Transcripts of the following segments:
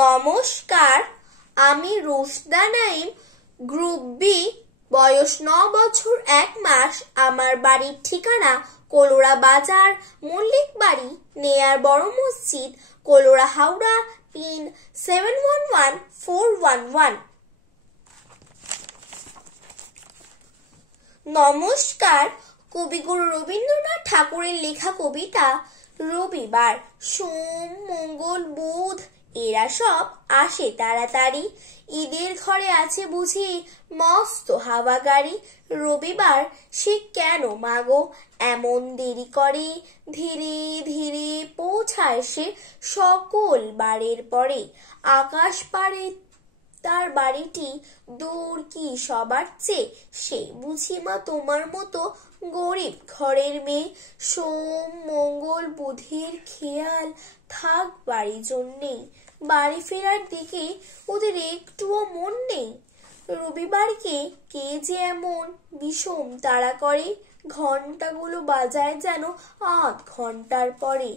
নমস্কার, আমি রোশদা Naim, group B, বয়স 9 বছর 1 মাস। আমার বাড়ির ঠিকানা কলোরা বাজার, মল্লিক বাড়ি, নেয়ার বড় মসজিদ, কলোরা, হাওড়া। পিন 711411। নমস্কার। কবিগুরু রবীন্দ্রনাথ ঠাকুরের লেখা কবিতা রবিবার। সোম, মঙ্গল, বুধ এরা সব আসে তাড়াতাড়ি, ঈদের ঘরে আছে বুঝি মস্ত হাওয়া গাড়ি। রবিবার সে কেন মাগো এমন দেরি করে, ধীরে ধীরে পৌঁছায় সে সকল বারের পরে। আকাশ পারে তার বাড়িটি দূর কি সবার চেয়ে, সে বুঝি মা তোমার মতো গরিব ঘরের মেয়ে। সোম, মঙ্গল, বুধের খেয়াল থাক বাড়ি জন্যেই, বাড়ি ফেরার দিকে ওদের একটুও মন নেই। রবিবারকে কে যে এমন বিষম তাড়া করে, ঘন্টাগুলো বাজায় যেন 8 ঘন্টার পরে।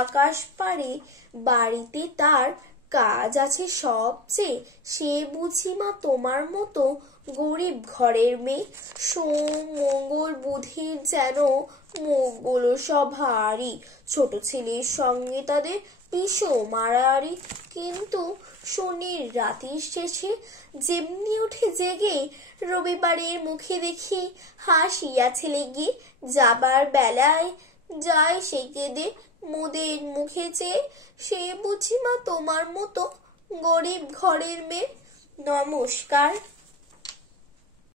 আকাশ পারে বাড়িতে তার কাজ আছে সবচেয়ে, সে বুঝি মা তোমার মতো গরিব ঘরের মেয়ে। সোম, মঙ্গল, বুধের যেন মুখগুলো সব ভারী, ছোট ছেলের সঙ্গে তাদের ভীষণ মারামারি। কিন্তু শনির রাতের শেষে যেমনি উঠে জেগে, রবিবারের মুখে দেখি হাসি আছে লেগে। যাবার বেলায় যায় সে কেঁদে মোদের মুখে চেয়ে, সে বুঝি মা তোমার মতো গরিব ঘরের মেয়ে। নমস্কার।